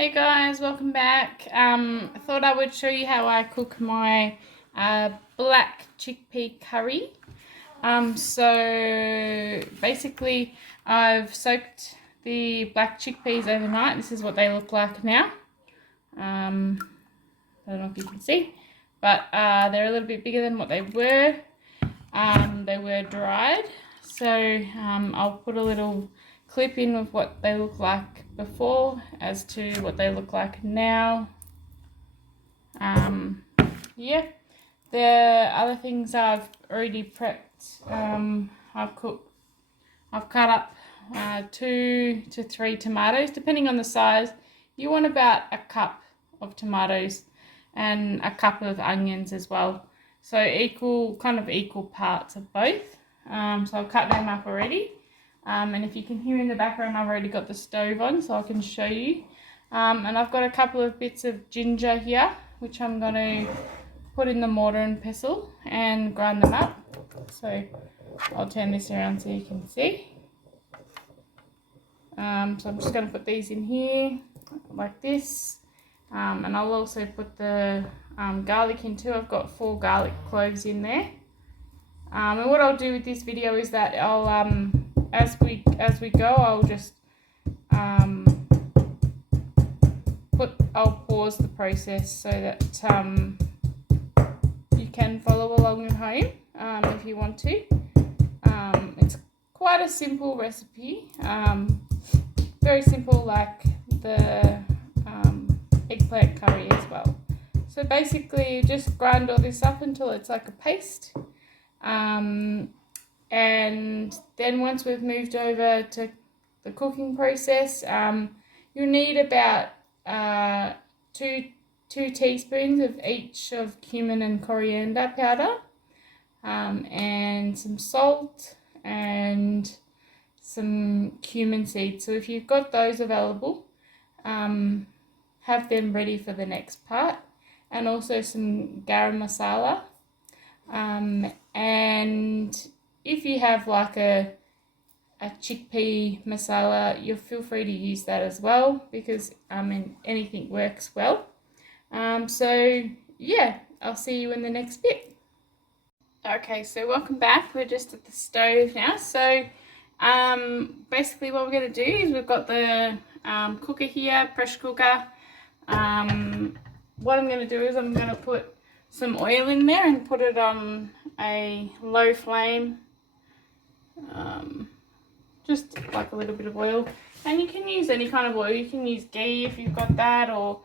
Hey guys, welcome back. I thought I would show you how I cook my black chickpea curry. So basically I've soaked the black chickpeas overnight. This is what they look like now. I don't know if you can see, but they're a little bit bigger than what they were. They were dried. So I'll put a little clip in of what they look like before as to what they look like now. Yeah, the other things I've already prepped. I've cut up 2 to 3 tomatoes, depending on the size. You want about a cup of tomatoes and a cup of onions as well. So equal parts of both. So I've cut them up already. And if you can hear in the background, I've already got the stove on so I can show you. And I've got a couple of bits of ginger here, which I'm going to put in the mortar and pestle and grind them up. So I'll turn this around so you can see. So I'm just going to put these in here like this. And I'll also put the garlic in too. I've got 4 garlic cloves in there. And what I'll do with this video is that I'll as we go, I'll just I'll pause the process so that you can follow along at home if you want to. It's quite a simple recipe, very simple, like the eggplant curry as well. So basically just grind all this up until it's like a paste. And then once we've moved over to the cooking process, you'll need about 2 teaspoons of each of cumin and coriander powder, and some salt and some cumin seeds. So if you've got those available, have them ready for the next part, and also some garam masala. And if you have like a chickpea masala, you'll feel free to use that as well, because anything works well. So yeah, I'll see you in the next bit. Okay, so welcome back. We're just at the stove now. So basically what we're going to do is we've got the cooker here, pressure cooker. What I'm going to do is I'm going to put some oil in there and put it on a low flame, just like a little bit of oil. And you can use any kind of oil. You can use ghee if you've got that, or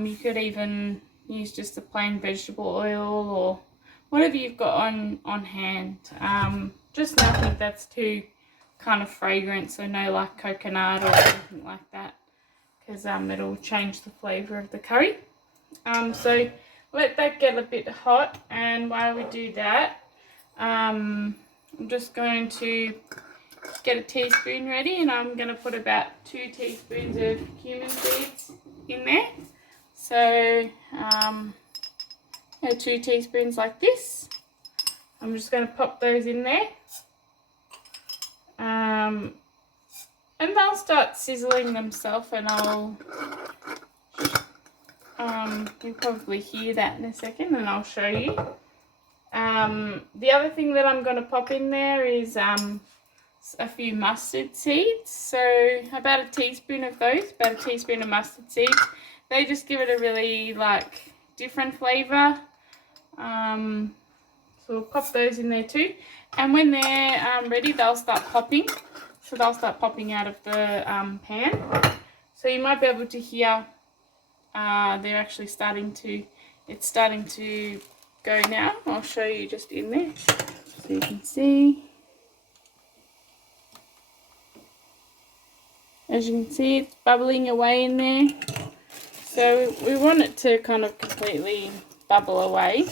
you could even use just a plain vegetable oil, or whatever you've got on hand. Just nothing that's too kind of fragrant, so no like coconut or anything like that, because it'll change the flavour of the curry. So let that get a bit hot, and while we do that, I'm just going to get a teaspoon ready, and I'm going to put about 2 teaspoons of cumin seeds in there. So 2 teaspoons like this. I'm just going to pop those in there, and they'll start sizzling themselves, and you'll probably hear that in a second, and I'll show you. The other thing that I'm going to pop in there is a few mustard seeds. So about a teaspoon of those, about a teaspoon of mustard seeds. They just give it a really like different flavour. So we'll pop those in there too. And when they're ready, they'll start popping. So they'll start popping out of the pan. So you might be able to hear they're actually starting to go now. I'll show you just in there so you can see. As you can see, it's bubbling away in there. So we want it to kind of completely bubble away.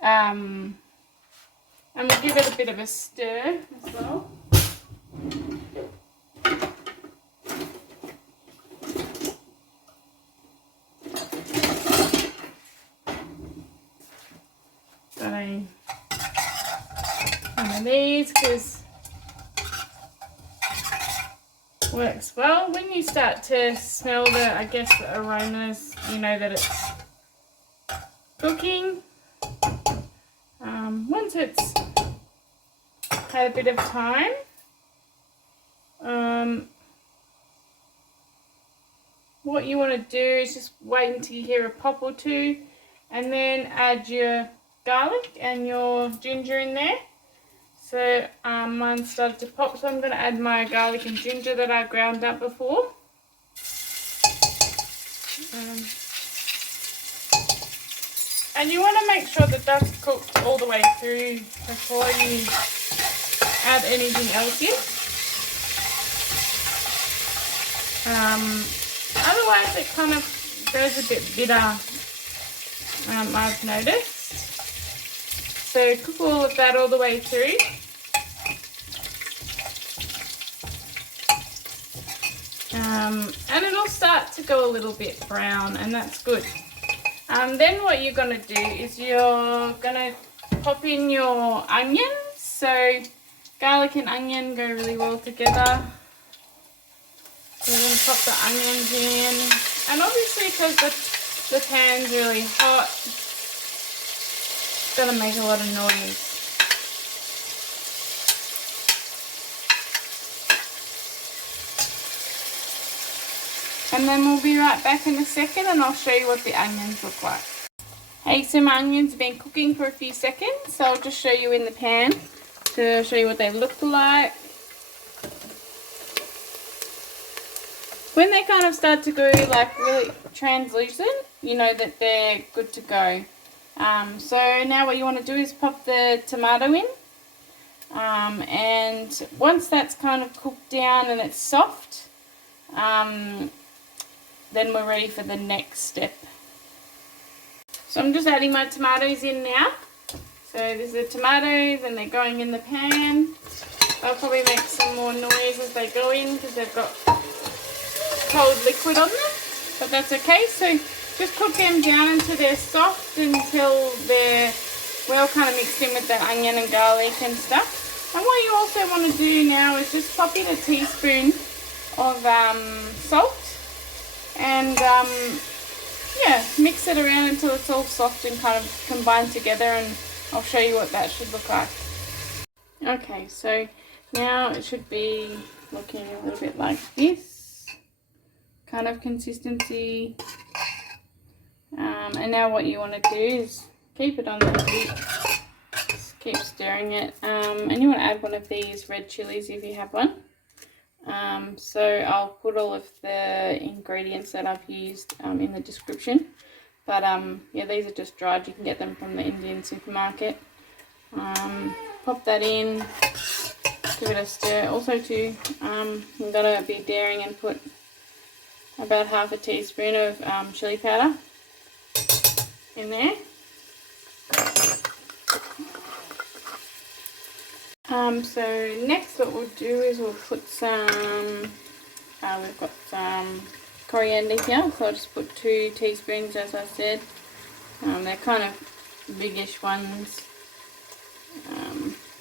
And we'll give it a bit of a stir as well. One of these, because works well. When you start to smell the, I guess, the aromas, you know that it's cooking. Once it's had a bit of time, what you want to do is just wait until you hear a pop or two, and then add your garlic and your ginger in there. So mine started to pop, so I'm going to add my garlic and ginger that I ground up before. And you want to make sure that that's cooked all the way through before you add anything else in. Otherwise it kind of goes a bit bitter, I've noticed. So cook all of that all the way through. And it'll start to go a little bit brown, and that's good. Then what you're going to do is you're going to pop in your onions. So garlic and onion go really well together. So we're going to pop the onions in. And obviously because the pan's really hot, it's going to make a lot of noise. And then we'll be right back in a second and I'll show you what the onions look like. Hey, so my onions have been cooking for a few seconds, so I'll just show you in the pan to show you what they look like. When they kind of start to go like really translucent, you know that they're good to go. So now what you want to do is pop the tomato in. And once that's kind of cooked down and it's soft, then we're ready for the next step. So I'm just adding my tomatoes in now. So there's the tomatoes and they're going in the pan. I'll probably make some more noise as they go in because they've got cold liquid on them, but that's okay. So just cook them down until they're soft, until they're well kind of mixed in with the onion and garlic and stuff. And what you also want to do now is just pop in a teaspoon of salt. And yeah, mix it around until it's all soft and kind of combined together, and I'll show you what that should look like. Okay, so now it should be looking a little bit like this kind of consistency. And now what you want to do is keep it on the heat, just keep stirring it, and you want to add one of these red chilies if you have one. So I'll put all of the ingredients that I've used in the description, but yeah, these are just dried. You can get them from the Indian supermarket. Pop that in, give it a stir. Also too, I'm going to be daring and put about half a teaspoon of chili powder in there. So next what we'll do is we'll put some, we've got some coriander here, so I'll just put 2 teaspoons as I said. They're kind of biggish ones,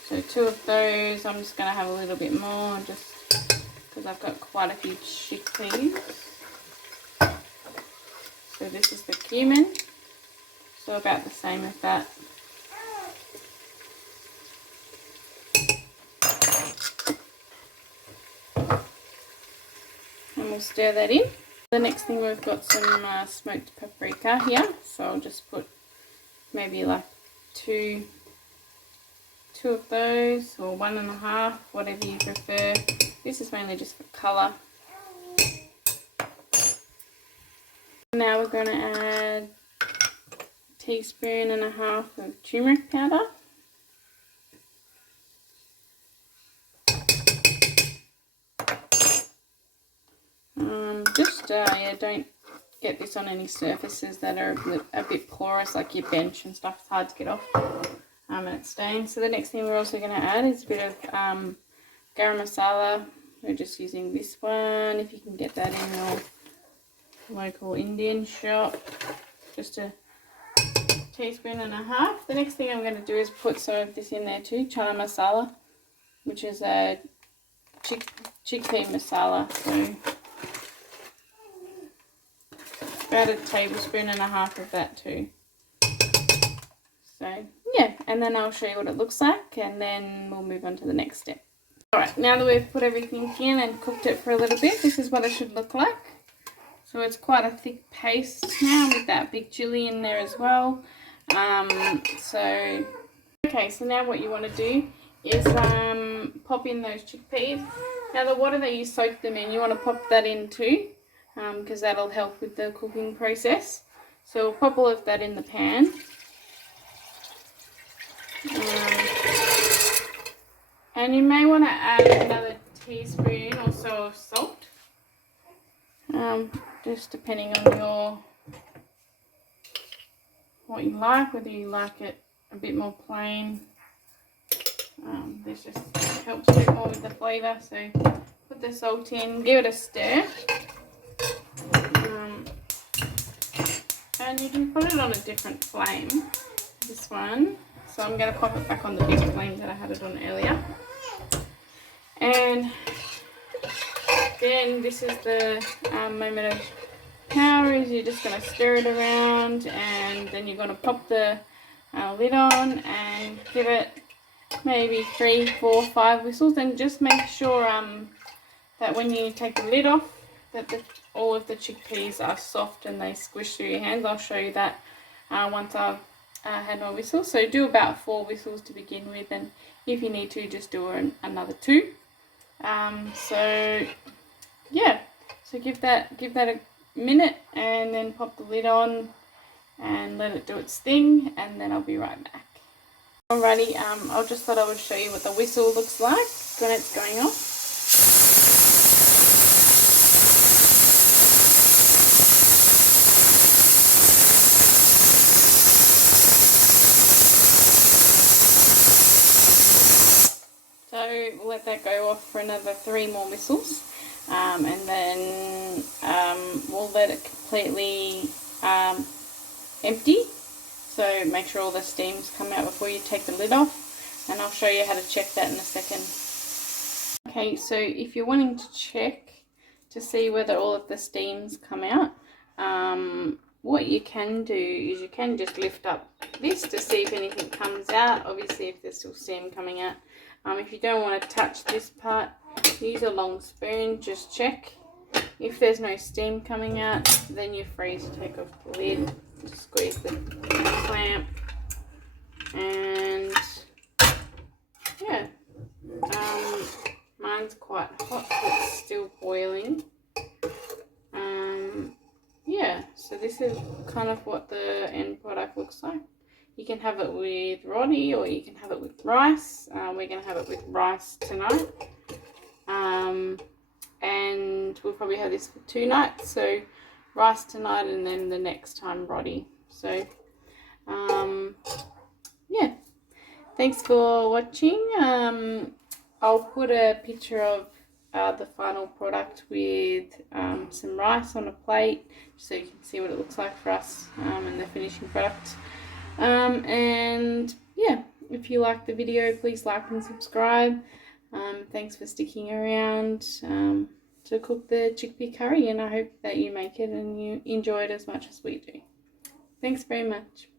so 2 of those. I'm just going to have a little bit more just because I've got quite a few chickpeas. So this is the cumin, so about the same as that. We'll stir that in. The next thing, we've got some smoked paprika here, so I'll just put maybe like two of those, or 1.5, whatever you prefer. This is mainly just for colour. Now we're going to add 1.5 teaspoons of turmeric powder. Yeah, don't get this on any surfaces that are a bit porous, like your bench and stuff. It's hard to get off, and it stains. So the next thing we're also going to add is a bit of garam masala. We're just using this one, if you can get that in your local Indian shop. Just 1.5 teaspoons. The next thing I'm going to do is put some of this in there too, chana masala, which is a chickpea masala, so about a tablespoon and a half of that too. So yeah, and then I'll show you what it looks like, and then we'll move on to the next step. Alright, now that we've put everything in and cooked it for a little bit, this is what it should look like. So it's quite a thick paste now with that big chili in there as well. Okay, so now what you want to do is pop in those chickpeas. Now the water that you soak them in, you want to pop that in too, because that'll help with the cooking process. So we'll pop all of that in the pan. And you may want to add another teaspoon or so of salt, just depending on what you like, whether you like it a bit more plain. This just helps a bit more with the flavour, so put the salt in, give it a stir, and you can put it on a different flame, this one. So I'm going to pop it back on the big flame that I had it on earlier. And then this is the moment of power, is you're just going to stir it around, and then you're going to pop the lid on and give it maybe 3, 4, 5 whistles, and just make sure that when you take the lid off that all of the chickpeas are soft and they squish through your hands. I'll show you that once I've had my whistles. So do about 4 whistles to begin with, and if you need to, just do another 2. So yeah, so give that a minute, and then pop the lid on and let it do its thing, and then I'll be right back. Alrighty, I just thought I would show you what the whistle looks like when it's going off. So we'll let that go off for another 3 more whistles, and then we'll let it completely empty. So make sure all the steams come out before you take the lid off, and I'll show you how to check that in a second. Okay, so if you're wanting to check to see whether all of the steams come out, what you can do is you can just lift up this to see if anything comes out. Obviously, if there's still steam coming out. If you don't want to touch this part, use a long spoon, just check. If there's no steam coming out, then you're free to take off the lid, squeeze the clamp, and yeah, mine's quite hot, but it's still boiling. Yeah, so this is kind of what the end product looks like. You can have it with roti, or you can have it with rice. We're going to have it with rice tonight. And we'll probably have this for 2 nights. So rice tonight, and then the next time roti. So, yeah. Thanks for watching. I'll put a picture of the final product with some rice on a plate, so you can see what it looks like for us, and the finishing product. And yeah, if you like the video, please like and subscribe. Thanks for sticking around to cook the chickpea curry, and I hope that you make it and you enjoy it as much as we do. Thanks very much.